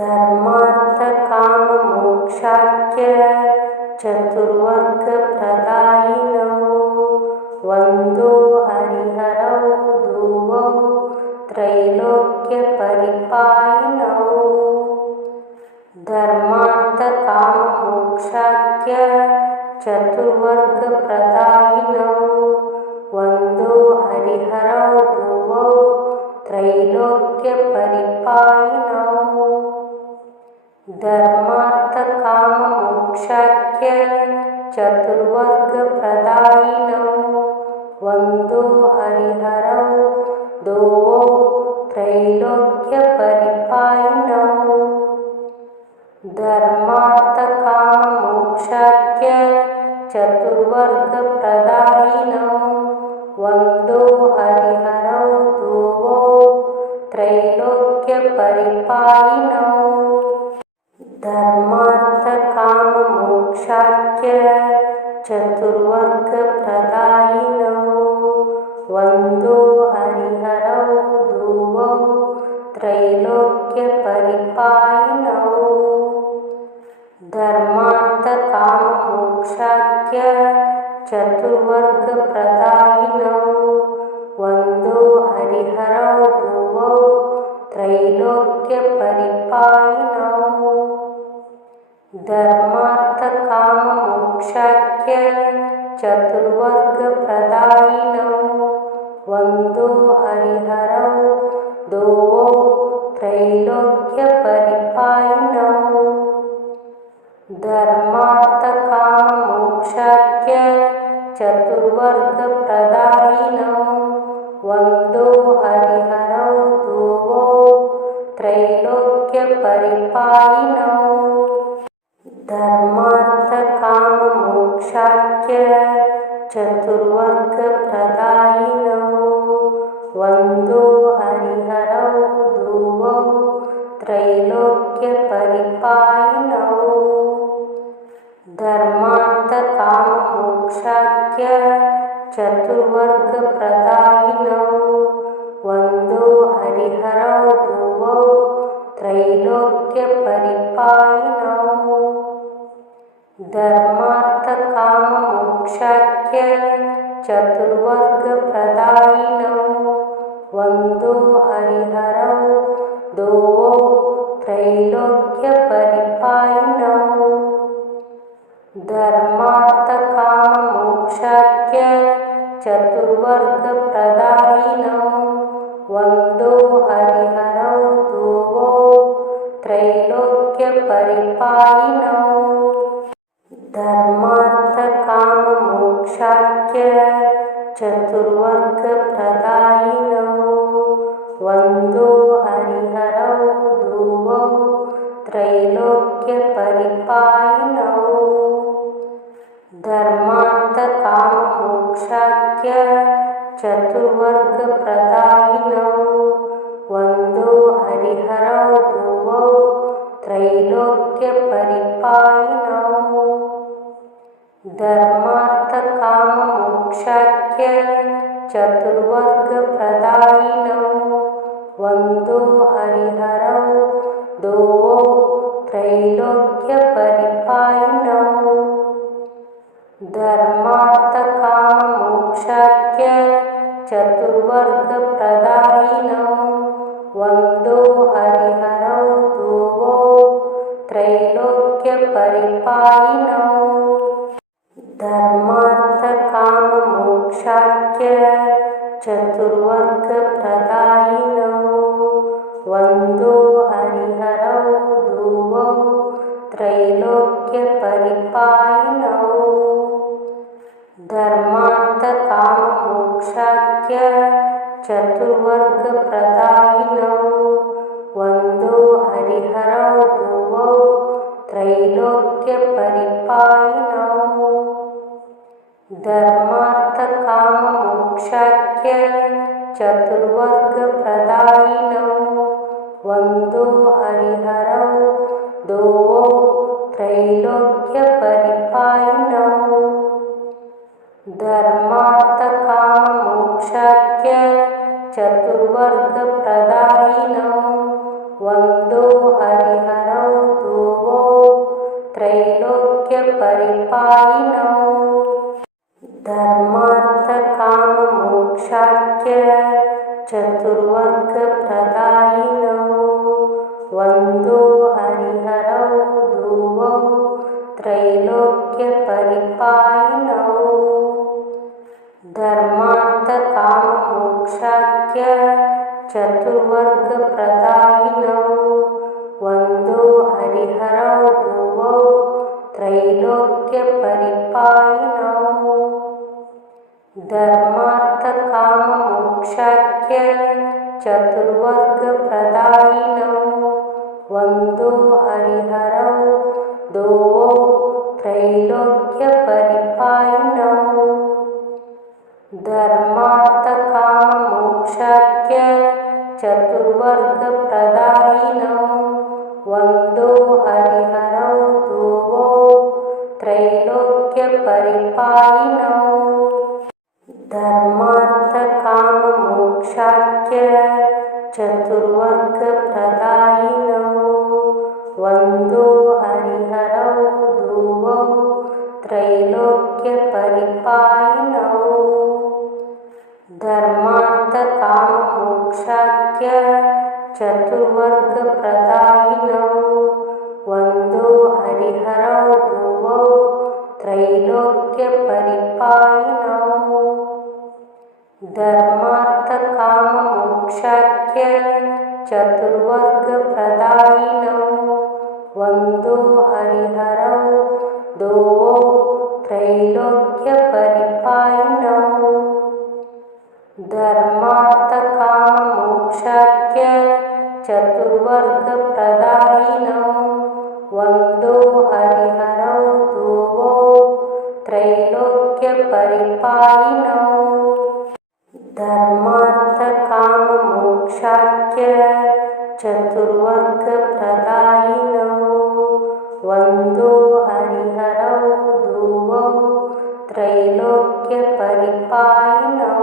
ಧರ್ಮಾರ್ಥಕಾಮಮೋಕ್ಷಾಖ್ಯ ಚತುರ್ವರ್ಗಪ್ರದಾಯಿನೌ ವಂದೋ ಹರಿಹರೌ ಧ್ರುವೌ ತ್ರೈಲೋಕ್ಯಪರಿಪಾಯಿನೌ. ಧರ್ಮಾರ್ಥಕಾಮಮೋಕ್ಷಾಖ್ಯ ಚತುರ್ವರ್ಗಪ್ರದಾಯಿನೌ ವಂದೋ ಹರಿಹರೌ ಧ್ರುವೌ ತ್ರೈಲೋಕ್ಯಪರಿಪಾಯಿನೌ. ಧರ್ಮಾರ್ಥಕಾಮಮೋಕ್ಷಾಖ್ಯ ಚತುರ್ವರ್ಗಪ್ರದಾಯಿನೌ ವಂದೋ ಹರಿಹರೌ ಧ್ರುವೌ ತ್ರೈಲೋಕ್ಯಪರಿಪಾಯಿನೌ. ಧರ್ಮಾರ್ಥಕಾಮಮೋಕ್ಷಾಖ್ಯ ಚತುರ್ವರ್ಗಪ್ರದಾಯಿನೌ ವಂದೋ ಹರಿಹರೌ ಧ್ರುವೌ ತ್ರೈಲೋಕ್ಯಪರಿಪಾಯಿನೌ. ಧರ್ಮಾರ್ಥಕಾಮಮೋಕ್ಷಾಖ್ಯ ಚತುರ್ವರ್ಗಪ್ರದಾಯಿನೌ ವಂದೋ ಹರಿಹರೌ ಧ್ರುವೌ ತ್ರೈಲೋಕ್ಯಪರಿಪಾಯಿನೌ. ಧರ್ಮಾರ್ಥಕಾಮಮೋಕ್ಷಾಖ್ಯ ಚತುರ್ವರ್ಗಪ್ರದಾಯಿನೌ ವಂದೋ ಹರಿಹರೌ ಧ್ರುವೌ ತ್ರೈಲೋಕ್ಯಪರಿಪಾಯಿನೌ. ಧರ್ಮಾರ್ಥಕಾಮಮೋಕ್ಷಾಖ್ಯ ಚತುರ್ವರ್ಗಪ್ರದಾಯಿನೌ ವಂದೋ ಹರಿಹರೌ ಧ್ರುವೌ ತ್ರೈಲೋಕ್ಯಪರಿಪಾಯಿನೌ. ಧರ್ಮಾರ್ಥಕಾಮಮೋಕ್ಷಾಖ್ಯ ಚತುರ್ವರ್ಗಪ್ರದಾಯಿನೌ ವಂದೋ ಹರಿಹರೌ ಧ್ರುವೌ ತ್ರೈಲೋಕ್ಯಪರಿಪಾಯಿನೌ. ಧರ್ಮಾರ್ಥಕಾಮಮೋಕ್ಷಾಖ್ಯ ಚತುರ್ವರ್ಗಪ್ರದಾಯಿನೌ ವಂದೋ ಹರಿಹರೌ ಧ್ರುವೌ ತ್ರೈಲೋಕ್ಯಪರಿಪಾಯಿನೌ. ಧರ್ಮಾರ್ಥಕಾಮಮೋಕ್ಷಾಖ್ಯ ಚತುರ್ವರ್ಗಪ್ರದಾಯಿನೌ ವಂದೋ ಹರಿಹರೌ ಧ್ರುವೌ ತ್ರೈಲೋಕ್ಯಪರಿಪಾಯಿನೌ. ಧರ್ಮಾರ್ಥಕಾಮಮೋಕ್ಷಾಖ್ಯ ಚತುರ್ವರ್ಗಪ್ರದಾಯಿನೌ ವಂದೋ ಹರಿಹರೌ ಧ್ರುವೌ ತ್ರೈಲೋಕ್ಯಪರಿಪಾಯಿನೌ. ಧರ್ಮಾರ್ಥಕಾಮಮೋಕ್ಷಾಖ್ಯ ಚತುರ್ವರ್ಗಪ್ರದಾಯಿನೌ ವಂದೋ ಹರಿಹರೌ ಧ್ರುವೌ ತ್ರೈಲೋಕ್ಯಪರಿಪಾಯಿನೌ. ಧರ್ಮಾರ್ಥಕಾಮಮೋಕ್ಷಾಖ್ಯ ಚತುರ್ವರ್ಗಪ್ರದಾಯಿನೌ ವಂದೋ ಹರಿಹರೌ ಧ್ರುವೌ ತ್ರೈಲೋಕ್ಯಪರಿಪಾಯಿನೌ. ಧರ್ಮಾರ್ಥಕಾಮಮೋಕ್ಷಾಖ್ಯ ಚತುರ್ವರ್ಗಪ್ರದಾಯಿನೌ ವಂದೋ ಹರಿಹರೌ ಧ್ರುವೌ ತ್ರೈಲೋಕ್ಯಪರಿಪಾಯಿನೌ. ಧರ್ಮಾರ್ಥಕಾಮಮೋಕ್ಷಾಖ್ಯ ಚತುರ್ವರ್ಗಪ್ರದಾಯಿನೌ ವಂದೋ ಹರಿಹರೌ ಧ್ರುವೌ ತ್ರೈಲೋಕ್ಯಪರಿಪಾಯಿನೌ. ಧರ್ಮಾರ್ಥಕಾಮಮೋಕ್ಷಾಖ್ಯ ಚತುರ್ವರ್ಗಪ್ರದಾಯಿನೌ ವಂದೋ ಹರಿಹರೌ ಧ್ರುವೌ ತ್ರೈಲೋಕ್ಯಪರಿಪಾಯಿನೌ. ಧರ್ಮಾರ್ಥಕಾಮಮೋಕ್ಷಾಖ್ಯ ಚತುರ್ವರ್ಗಪ್ರದಾಯಿನೌ ವಂದೋ ಹರಿಹರೌ ಧ್ರುವೌ ತ್ರೈಲೋಕ್ಯಪರಿಪಾಯಿನೌ. ಧರ್ಮಾರ್ಥಕಾಮಮೋಕ್ಷಾಖ್ಯ ಚತುರ್ವರ್ಗಪ್ರದಾಯಿನೌ ವಂದೋ ಹರಿಹರೌ ಧ್ರುವೌ ತ್ರೈಲೋಕ್ಯಪರಿಪಾಯಿನೌ. ಧರ್ಮಾರ್ಥಕಾಮಮೋಕ್ಷಾಖ್ಯ ಚತುರ್ವರ್ಗಪ್ರದಾಯಿನೌ ವಂದೋ ಹರಿಹರೌ ಧ್ರುವೌ ತ್ರೈಲೋಕ್ಯಪರಿಪಾಯಿನೌ. ಧರ್ಮಾರ್ಥಕಾಮಮೋಕ್ಷಾಖ್ಯ ಚತುರ್ವರ್ಗಪ್ರದಾಯಿನೌ ವಂದೋ ಹರಿಹರೌ परिपायिनौ धर्मार्थकाममोक्षाख्य चतुर्वर्गप्रदायिनौ वन्दो हरिहरौ धुवौ त्रैलोक्यपरिपायिनौ धर्मार्थकाममोक्षाख्य चतुर्वर्गप्रदायिनौ वन्दो हरिहरौ धुवौ त्रैलोक्यपरिपायिनौ धर्मार्थकाममोक्षाख्य चतुर्वर्गप्रदायिनौ वन्दो हरिहरौ धुवौ त्रैलोक्यपरिपायिनौ धर्मार्थकाममोक्षाख्य चतुर्वर्गप्रदायिनौ वन्दो हरिहरौ धुवौ त्रैलोक्यपरिपायिनौ धर्मार्थकाममोक्षाख्य चतुर्वर्गप्रदायिनौ वन्दो हरिहरौ धुवौ त्रैलोक्यपरिपायिनौ धर्मार्थकाममोक्षाख्य चतुर्वर्गप्रदायिनौ वन्दो हरिहरौ धुवौ त्रैलोक्यपरिपायिनौ धर्मार्थकाममोक्षाख्य चतुर्वर्गप्रदायिनौ वन्दो हरिहरौ धुवौ त्रैलोक्यपरिपायिनौ धर्मार्थकाममोक्षाख्य चतुर्वर्गप्रदायिनौ वन्दो हरिहरौ धुवौ त्रैलोक्यपरिपायिनौ धर्मार्थकाममोक्षाख्य चतुर्वर्गप्रदायिनौ वन्दो हरिहरौ धुवौ त्रैलोक्यपरिपायिनौ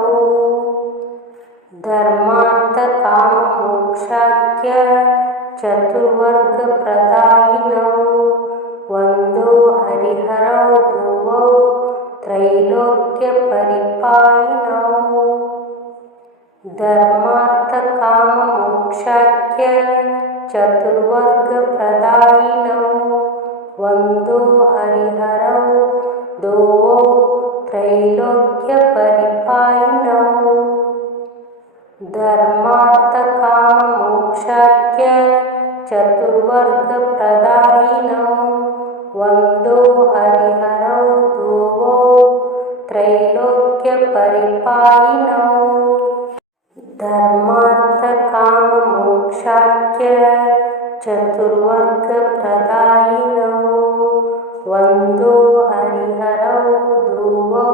धर्मार्थकाममोक्षाख्य चतुर्वर्गप्रदायिनौ वन्दो हरिहरौ धुवौ त्रैलोक्यपरिपायिनौ धर्मार्थकाममोक्षाख्य चतुर्वर्गप्रदायिनौ वन्दो हरिहरौ धुवौ त्रैलोक्यपरिपायिनौ धर्मार्थकाममोक्षाख्य चतुर्वर्गप्रदायिनौ वन्दो हरिहरौ धुवौ त्रैलोक्यपरिपायिनौ धर्मार्थकाममोक्षाख्य चतुर्वर्गप्रदायिनौ वन्दो हरिहरौ धुवौ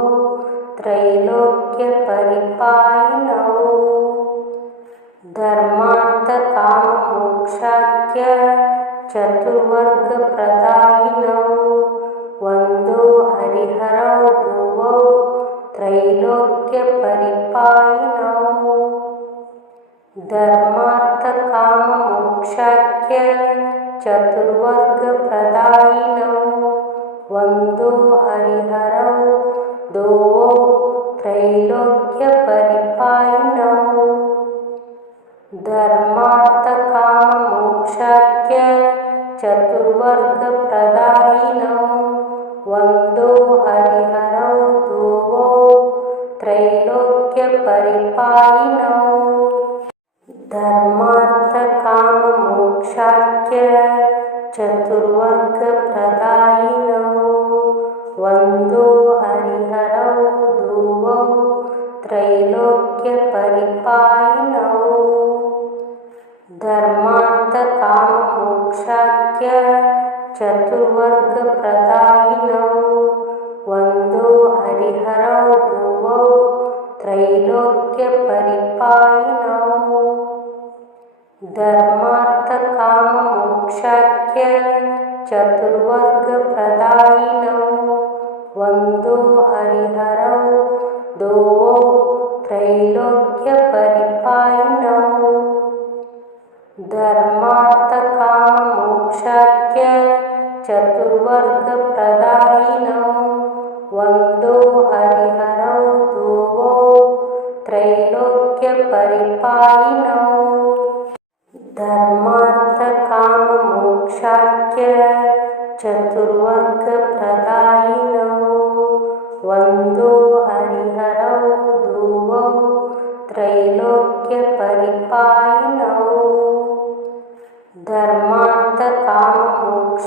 त्रैलोक्यपरिपायिनौ धर्मार्थकाममोक्षाख्य चतुर्वर्गप्रदायिनौ वन्दो हरिहरौ धुवौ त्रैलोक्यपरिपायिनौ धर्मार्थकाममोक्षाख्य चतुर्वर्गप्रदायिनौ वन्दो हरिहरौ धुवौ त्रैलोक्यपरिपायिनौ धर्मार्थकाममोक्षाख्य चतुर्वर्गप्रदायिनौ वन्दो हरिहरौ धुवौ त्रैलोक्यपरिपायिनौ धर्मार्थकाममोक्षाख्य चतुर्वर्गप्रदायिनौ वन्दो हरिहरौ धुवौ त्रैलोक्यपरिपायिनौ धर्मार्थकाममोक्षाख्य चतुर्वर्गप्रदायिनौ वन्दो हरिहरौ धुवौ त्रैलोक्यपरिपायिनौ धर्मार्थकाममोक्षाख्य चतुर्वर्गप्रदायिनौ वन्दो हरिहरौ धुवौ त्रैलोक्यपरिपायिनौ धर्मार्थकाममोक्षाख्य चतुर्वर्गप्रदायिनौ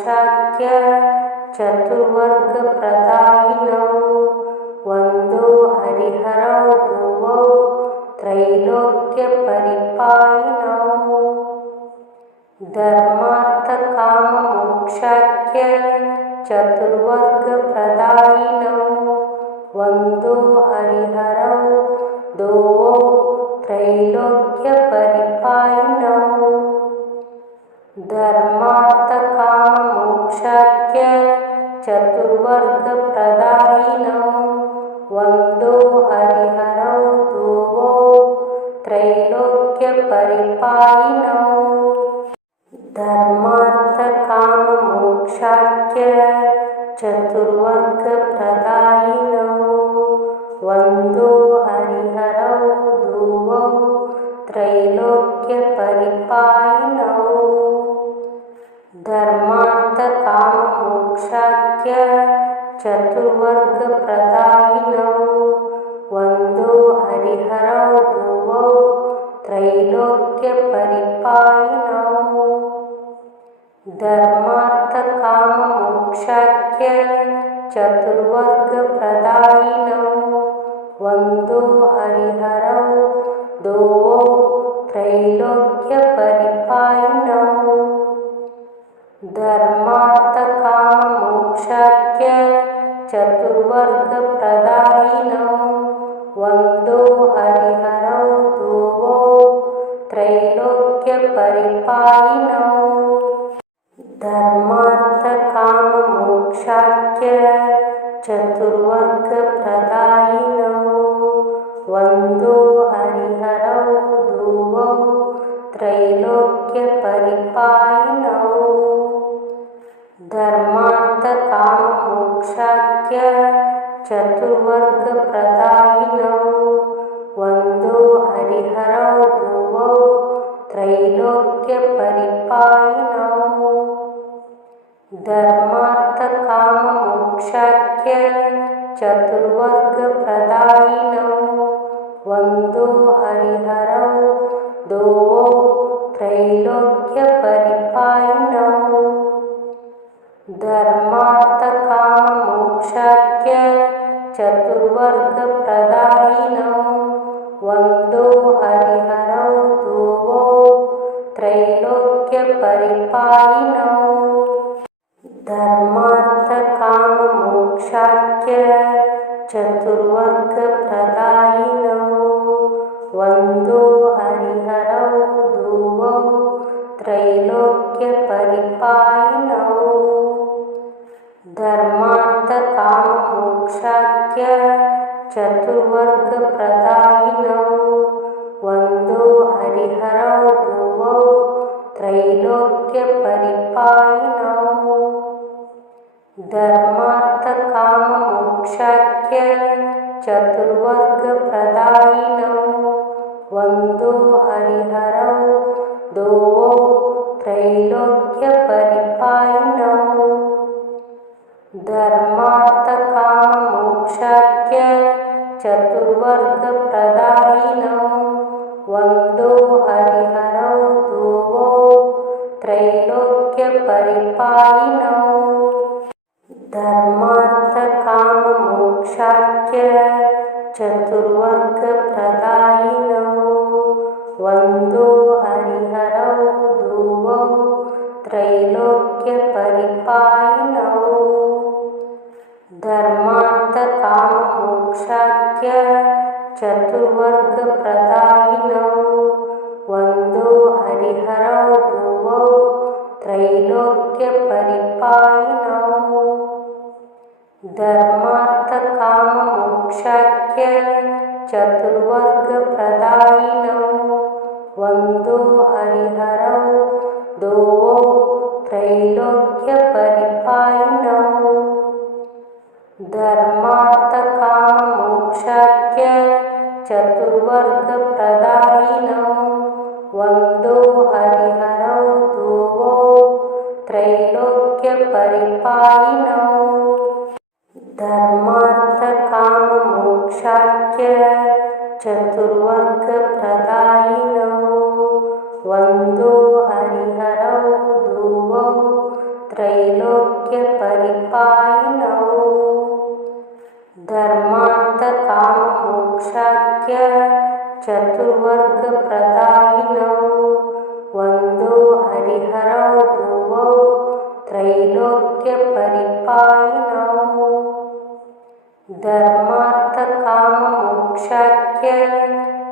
ಮೋಕ್ಷಾಖ್ಯ ಚತುರ್ವರ್ಗಪ್ರದಾಯಿನೌ ವಂದೋ ಹರಿಹರೌ ಧ್ರುವೌ ತ್ರೈಲೋಕ್ಯಪರಿಪಾಯಿನೌ ಧರ್ಮಾರ್ಥಕಾಮಮೋಕ್ಷಾಖ್ಯ ಚತುರ್ವರ್ಗಪ್ರದಾಯಿನೌ ವಂದೋ ಹರಿಹರೌ ಧ್ರುವೌ ತ್ರೈಲೋಕ್ಯಪರಿಪಾಯಿನೌ ಧರ್ಮಾರ್ಥಕಾಮಮೋಕ್ಷಾಖ್ಯ ಚತುರ್ವರ್ಗಪ್ರದಾಯಿನೌ ವಂದೋ ಹರಿಹರೌ ಧ್ರುವೌ ತ್ರೈಲೋಕ್ಯಪರಿಪಾಯಿನೌ ಧರ್ಮಾರ್ಥಕಾಮಮೋಕ್ಷಾಖ್ಯ ಚತುರ್ವರ್ಗಪ್ರದಾಯಿನೌ ವಂದೋ ಹರಿಹರೌ ಧ್ರುವೌ ತ್ರೈಲೋಕ್ಯಪರಿಪಾಯಿನೌ ಧರ್ಮಾರ್ಥಕಾಮಮೋಕ್ಷಾಖ್ಯ ಚತುರ್ವರ್ಗಪ್ರದಾಯಿನೌ ವಂದೋ ಹರಿಹರೌ ಧ್ರುವೌ ತ್ರೈಲೋಕ್ಯಪರಿಪಾಯಿನೌ ಧರ್ಮಾರ್ಥಕಾಮಮೋಕ್ಷಾಖ್ಯ ಚತುರ್ವರ್ಗಪ್ರದಾಯಿನೌ ವಂದೋ ಹರಿಹರೌ ಧ್ರುವೌ ತ್ರೈಲೋಕ್ಯಪರಿಪಾಯಿನೌ ಧರ್ಮಾರ್ಥಕಾಮಮೋಕ್ಷಾಖ್ಯ ಚತುರ್ವರ್ಗಪ್ರದಾಯಿನೌ ವಂದೋ ಹರಿಹರೌ ಧ್ರುವೌ ತ್ರೈಲೋಕ್ಯಪರಿಪಾಯಿನೌ ಧರ್ಮಾರ್ಥಕಾಮಮೋಕ್ಷಾಖ್ಯ ಚತುರ್ವರ್ಗಪ್ರದಾಯಿನೌ ವಂದೋ ಹರಿಹರೌ ಧ್ರುವೌ ತ್ರೈಲೋಕ್ಯಪರಿಪಾಯಿನೌ ಧರ್ಮಾರ್ಥಕಾಮಮೋಕ್ಷಾಖ್ಯ ಚತುರ್ವರ್ಗಪ್ರದಾಯಿನೌ ವಂದೋ ಹರಿಹರೌ ಧ್ರುವೌ ತ್ರೈಲೋಕ್ಯಪರಿಪಾಯಿನೌ ಧರ್ಮಾರ್ಥಕಾಮಮೋಕ್ಷಾಖ್ಯ ಚತುರ್ವರ್ಗಪ್ರದಾಯಿನೌ ವಂದೋ ಹರಿಹರೌ ಧ್ರುವೌ ತ್ರೈಲೋಕ್ಯಪರಿಪಾಯಿನೌ ಧರ್ಮಾರ್ಥಕಾಮಮೋಕ್ಷಾಖ್ಯ ಚತುರ್ವರ್ಗಪ್ರದಾಯಿನೌ ವಂದೋ ಹರಿಹರೌ ಧ್ರುವೌ ತ್ರೈಲೋಕ್ಯಪರಿಪಾಯಿನೌ ಧರ್ಮಾರ್ಥಕಾಮಮೋಕ್ಷಾಖ್ಯ ಚತುರ್ವರ್ಗಪ್ರದಾಯಿನೌ ವಂದೋ ಹರಿಹರೌ ಧ್ರುವೌ ತ್ರೈಲೋಕ್ಯಪರಿಪಾಯಿನೌ ಧರ್ಮಾರ್ಥಕಾಮಮೋಕ್ಷಾಖ್ಯ ಚತುರ್ವರ್ಗಪ್ರದಾಯಿನೌ ವಂದೋ ಹರಿಹರೌ ಧ್ರುವೌ ತ್ರೈಲೋಕ್ಯಪರಿಪಾಯಿನೌ ಧರ್ಮಾರ್ಥಕಾಮಮೋಕ್ಷಾಖ್ಯ ಚತುರ್ವರ್ಗಪ್ರದಾಯಿನೌ ವಂದೋ ಹರಿಹರೌ ಧ್ರುವೌ ತ್ರೈಲೋಕ್ಯಪರಿಪಾಯಿನೌ ಧರ್ಮಾರ್ಥಕಾಮಮೋಕ್ಷಾಖ್ಯ ಚತುರ್ವರ್ಗಪ್ರದಾಯಿನೌ ವಂದೋ ಹರಿಹರೌ ಧ್ರುವೌ ತ್ರೈಲೋಕ್ಯಪರಿಪಾಯಿನೌ ಧರ್ಮಾರ್ಥಕಾಮಮೋಕ್ಷಾಖ್ಯ ಚತುರ್ವರ್ಗಪ್ರದಾಯಿನೌ ವಂದೋ ಹರಿಹರೌ ಧ್ರುವೌ ತ್ರೈಲೋಕ್ಯಪರಿಪಾಯಿನೌ ಧರ್ಮಾರ್ಥಕಾಮಮೋಕ್ಷಾಖ್ಯ ಚತುರ್ವರ್ಗಪ್ರದಾಯಿನೌ ವಂದೋ ಹರಿಹರೌ ಧ್ರುವೌ ತ್ರೈಲೋಕ್ಯಪರಿಪಾಯಿನೌ ಧರ್ಮಾರ್ಥಕಾಮಮೋಕ್ಷಾಖ್ಯ ಚತುರ್ವರ್ಗಪ್ರದಾಯಿನೌ ವಂದೋ ಹರಿಹರೌ ಧ್ರುವೌ ತ್ರೈಲೋಕ್ಯಪರಿಪಾಯಿನೌ ಧರ್ಮಾರ್ಥಕಾಮಮೋಕ್ಷಾಖ್ಯ ಚತುರ್ವರ್ಗಪ್ರದಾಯಿನೌ ವಂದೋ ಹರಿಹರೌ ಧ್ರುವೌ ತ್ರೈಲೋಕ್ಯಪರಿಪಾಯಿನೌ ಧರ್ಮಾರ್ಥಕಾಮಮೋಕ್ಷಾಖ್ಯ ಚತುರ್ವರ್ಗಪ್ರದಾಯಿನೌ ವಂದೋ ಹರಿಹರೌ ಧ್ರುವೌ त्रैलोक्यपरिपायिनौ धर्मार्थकाममोक्षाख्य चतुर्वर्गप्रदायिनौ वन्दो हरिहरौ भुवौ त्रैलोक्यपरिपायिनौ धर्मार्थकाममोक्षाख्य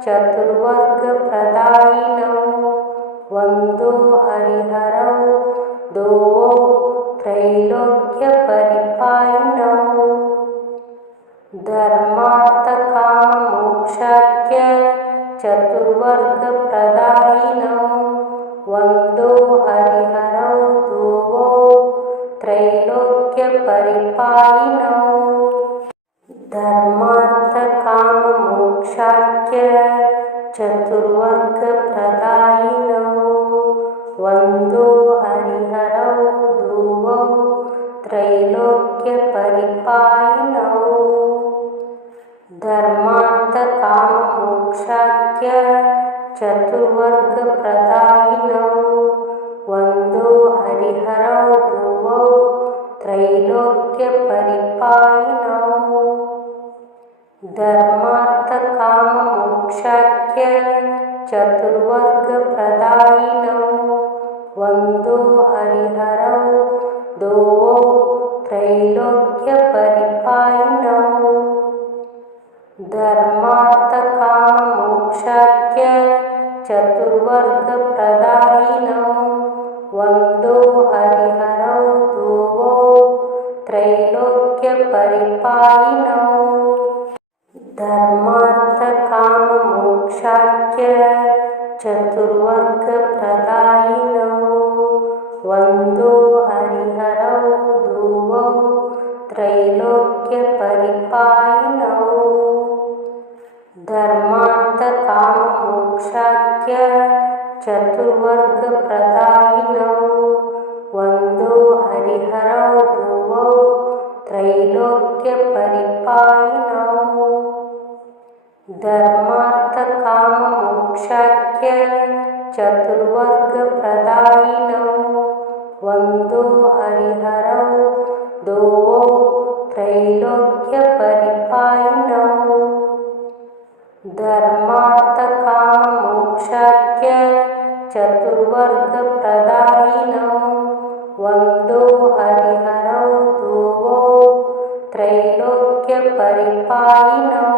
चतुर्वर्गप्रदायिनौ वन्दो हरिहरौ भुवौ त्रैलोक्यपरिपायिनौ धर्मार्थकाममोक्षाख्य चतुर्वर्गप्रदायिनौ वन्दो हरिहरौ भुवौ त्रैलोक्यपरिपायिनौ धर्मार्थकाममोक्षाख्य चतुर्वर्गप्रदायिनौ वन्दो हरिहरौ भुवौ त्रैलोक्यपरिपायिनौ धर्मार्थकाममोक्षाख्य चतुर्वर्गप्रदायिनौ वन्दो हरिहरौ भुवौ त्रैलोक्यपरिपायिनौ धर्मार्थकाममोक्षाख्य चतुर्वर्गप्रदायिनौ वन्दो हरिहरौ भुवौ त्रैलोक्यपरिपायिनौ धर्मार्थकाममोक्षाख्य चतुर्वर्गप्रदायिनौ वन्दो हरिहरौ भुवौ त्रैलोक्यपरिपायिनौ धर्मार्थकाममोक्षाख्य चतुर्वर्गप्रदायिनौ वन्दो हरिहरौ भुवौ त्रैलोक्यपरिपायिनौ धर्मार्थकाममोक्षाख्य चतुर्वर्गप्रदायिनौ वन्दो हरिहरौ भुवौ त्रैलोक्यपरिपायिनौ धर्मार्थकाममोक्षाख्य चतुर्वर्गप्रदायिनौ वन्दो हरिहरौ भुवौ त्रैलोक्यपरिपायिनौ धर्मार्थकाममोक्षाख्य चतुर्वर्गप्रदायिनौ वन्दो हरिहरौ भुवौ त्रैलोक्यपरिपायिनौ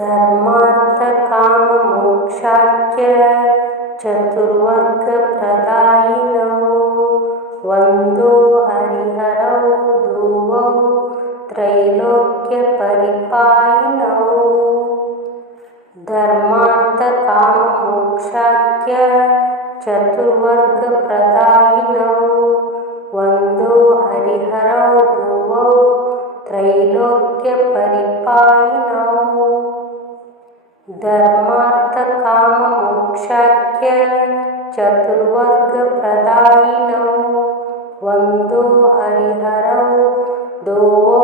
धर्मार्थकाममोक्षाख्य चतुर्वर्गप्रदायिनौ वन्दो हरिहरौ भुवौ त्रैलोक्यपरिपायिनौ धर्मार्थकाममोक्षाख्य चतुर्वर्गप्रदायिनौ वन्दो हरिहरौ भुवौ त्रैलोक्यपरिपायिनौ धर्मार्थकाममोक्षाख्य चतुर्वर्गप्रदायिनौ वन्दो हरिहरौ भुवौ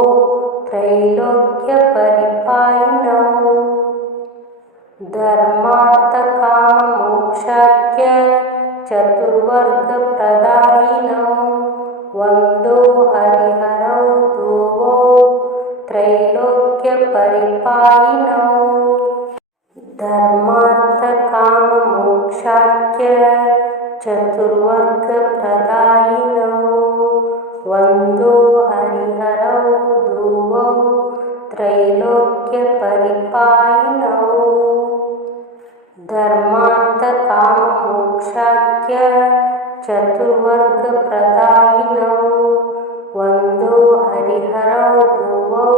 त्रैलोक्यपरिपायिनौ धर्मार्थकाममोक्षाख्य चतुर्वर्गप्रदायिनौ वन्दो हरिहरौ भुवौ त्रैलोक्यपरिपायिनौ धर्मार्थकाममोक्षाख्य चतुर्वर्गप्रदायिनौ वन्दो हरिहरौ भुवौ त्रैलोक्यपरिपायिनौ धर्मार्थकाममोक्षाख्य चतुर्वर्गप्रदायिनौ वन्दो हरिहरौ भुवौ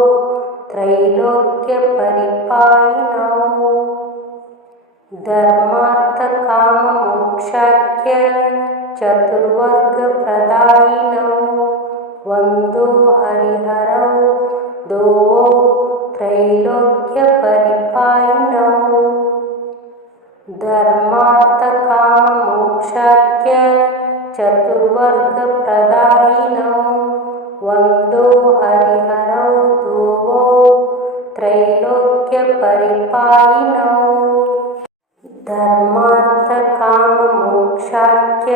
त्रैलोक्यपरिपायिनौ धर्मार्थकाममोक्षाख्य चतुर्वर्गप्रदायिनौ वन्दो हरिहरौ भुवौ त्रैलोक्यपरिपायिनौ धर्मार्थकाममोक्षाख्य चतुर्वर्गप्रदायिनौ वन्दो हरिहरौ भुवौ त्रैलोक्यपरिपायिनौ धर्मार्थकाममोक्षाख्य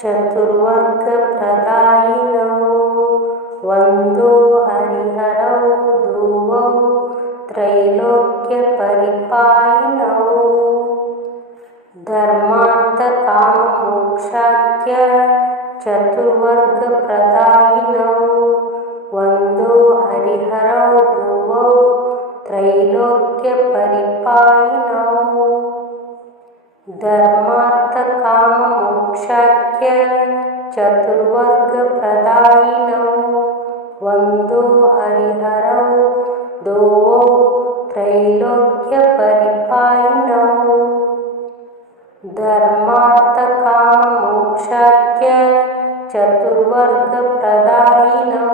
चतुर्वर्गप्रदायिनौ वन्दो हरिहरौ धुवौ त्रैलोक्यपरिपालिनौ धर्मार्थकाममोक्षाख्य चतुर्वर्गप्रदायिनौ वन्दो हरिहरौ धुवौ त्रैलोक्यपरिपालिनौ धर्मार्थकाममोक्षाख्य चतुर्वर्गप्रदायिनौ वन्दो हरिहरौ धुवौ त्रैलोक्यपरिपालिनौ धर्मार्थकाममोक्षाख्य चतुर्वर्गप्रदायिनौ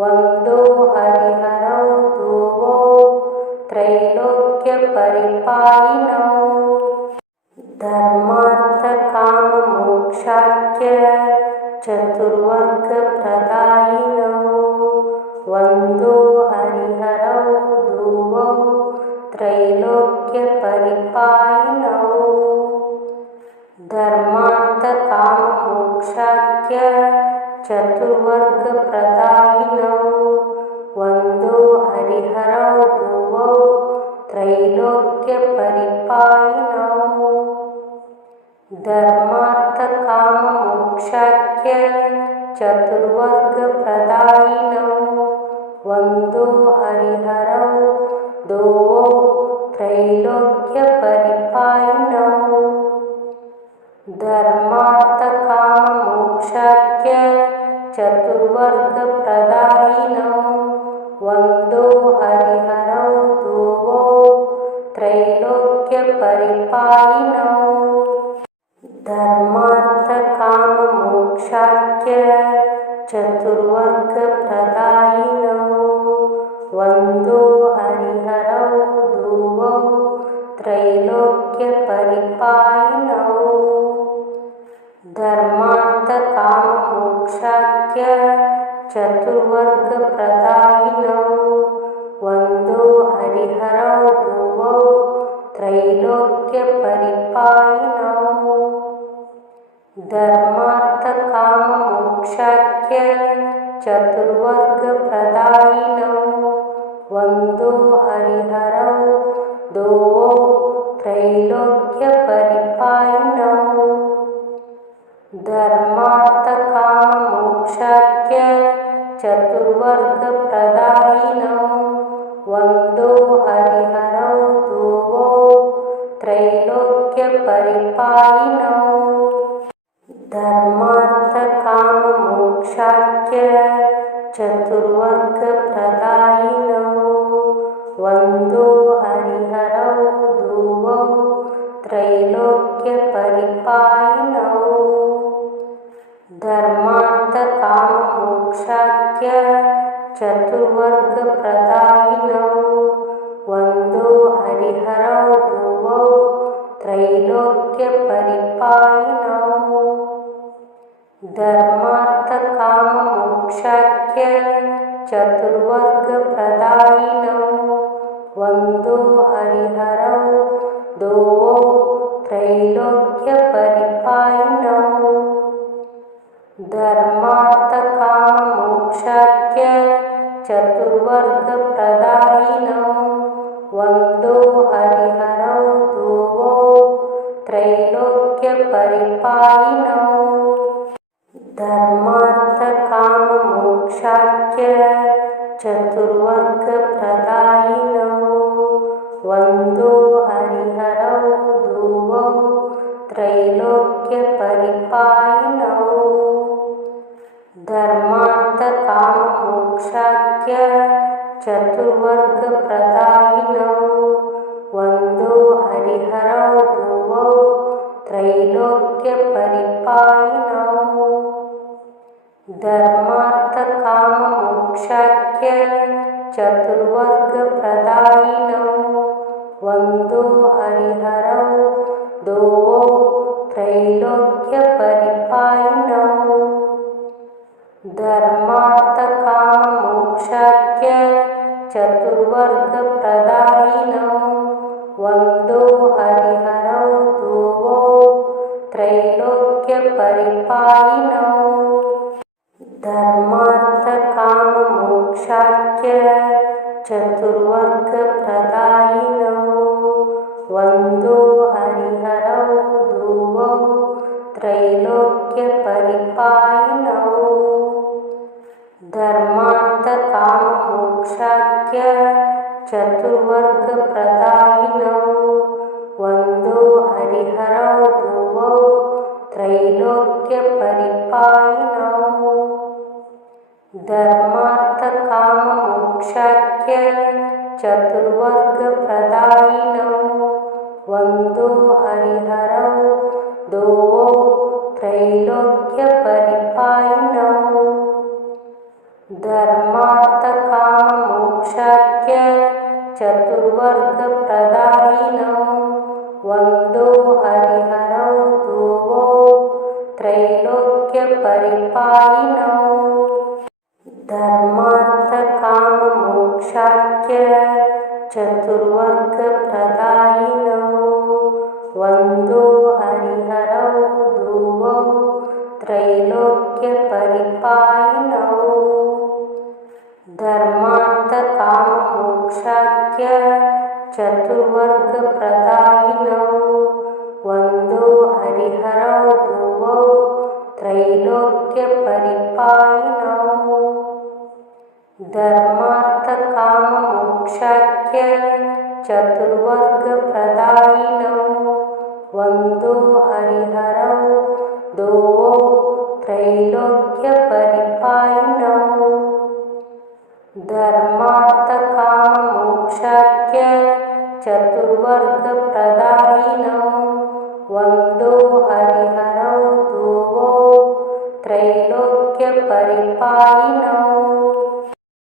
वन्दो हरिहरौ धुवौ त्रैलोक्यपरिपालिनौ धर्मार्थकाममोक्षाख्य चतुर्वर्गप्रदायिनौ वन्दो हरिहरौ धुवौ त्रैलोक्यपरिपालिनौ धर्मार्थकाममोक्षाख्य चतुर्वर्गप्रदायिनौ वन्दो हरिहरौ धुवौ त्रैलोक्यपरिपालिनौ धर्मार्थकाममोक्षाख्य चतुर्वर्गप्रदायिनौ वन्दो हरिहरौ धुवौ त्रैलोक्यपरिपालिनौ धर्मार्थकाममोक्षाख्य चतुर्वर्गप्रदायिनौ वन्दो हरिहरौ धुवौ त्रैलोक्यपरिपालिनौ धर्मार्थकाममोक्षाख्य चतुर्वर्गप्रदायिनौ वन्दो हरिहरौ धुवौ त्रैलोक्यपरिपालिनौ धर्मार्थकाममोक्षाख्य चतुर्वर्गप्रदायिनौ वन्दो हरिहरौ धुवौ त्रैलोक्यपरिपालिनौ धर्मार्थकाममोक्षाख्य चतुर्वर्गप्रदायिनौ वन्दो हरिहरौ धुवौ त्रैलोक्यपरिपालिनौ धर्मार्थकाममोक्षाख्य चतुर्वर्गप्रदायिनौ वन्दो हरिहरौ धुवौ त्रैलोक्यपरिपालिनौ धर्मार्थकाममोक्षाख्य चतुर्वर्गप्रदायिनौ वन्दो हरिहरौ धुवौ त्रैलोक्यपरिपालिनौ धर्मार्थकाममोक्षाख्य चतुर्वर्गप्रदायिनौ वन्दो हरिहरौ धुवौ त्रैलोक्यपरिपालिनौ धर्मार्थकाममोक्षाख्य चतुर्वर्गप्रदायिनौ वन्दो हरिहरौ धुवौ त्रैलोक्यपरिपालिनौ धर्मार्थकाममोक्षाख्य चतुर्वर्गप्रदायिनौ वन्दो हरिहरौ धुवौ त्रैलोक्यपरिपालिनौ धर्मार्थकाममोक्षाख्य चतुर्वर्गप्रदायिनौ वन्दो हरिहरौ धुवौ त्रैलोक्यपरिपालिनौ धर्मार्थकाममोक्षाख्य चतुर्वर्गप्रदायिनौ वन्दो हरिहरौ धुवौ त्रैलोक्यपरिपालिनौ धर्मार्थकाममोक्षाख्य चतुर्वर्गप्रदायिनौ वन्दो हरिहरौ धुवौ त्रैलोक्यपरिपालिनौ धर्मार्थकाममोक्षाख्य चतुर्वर्गप्रदायिनौ वन्दो हरिहरौ धुवौ त्रैलोक्यपरिपालिनौ परिपायिनौ धर्मार्थकाममोक्षाख्य चतुर्वर्गप्रदायिनौ वन्दो हरिहरौ धुवौ त्रैलोक्यपरिपायिनौ धर्मार्थकाममोक्षाख्य चतुर्वर्गप्रदायिनौ वन्दो हरिहरौ धुवौ त्रैलोक्यपरिपायिनौ धर्मार्थकाममोक्षाख्य चतुर्वर्गप्रदायिनौ वन्दो हरिहरौ धुवौ त्रैलोक्यपरिपायिनौ धर्मार्थकाममोक्षाख्य चतुर्वर्गप्रदायिनौ वन्दो हरिहरौ धुवौ त्रैलोक्यपरिपायिनौ धर्मार्थकाममोक्षाख्य चतुर्वर्गप्रदायिनौ वन्दो हरिहरौ धुवौ त्रैलोक्यपरिपायिनौ धर्मार्थकाममोक्षाख्य चतुर्वर्गप्रदायिनौ वन्दो हरिहरौ धुवौ त्रैलोक्यपरिपायिनौ धर्मार्थकाममोक्षाख्य चतुर्वर्गप्रदायिनौ वन्दो हरिहरौ धुवौ त्रैलोक्यपरिपायिनौ धर्मार्थकाममोक्षाख्य चतुर्वर्गप्रदायिनौ वन्दो हरिहरौ धुवौ त्रैलोक्यपरिपायिनौ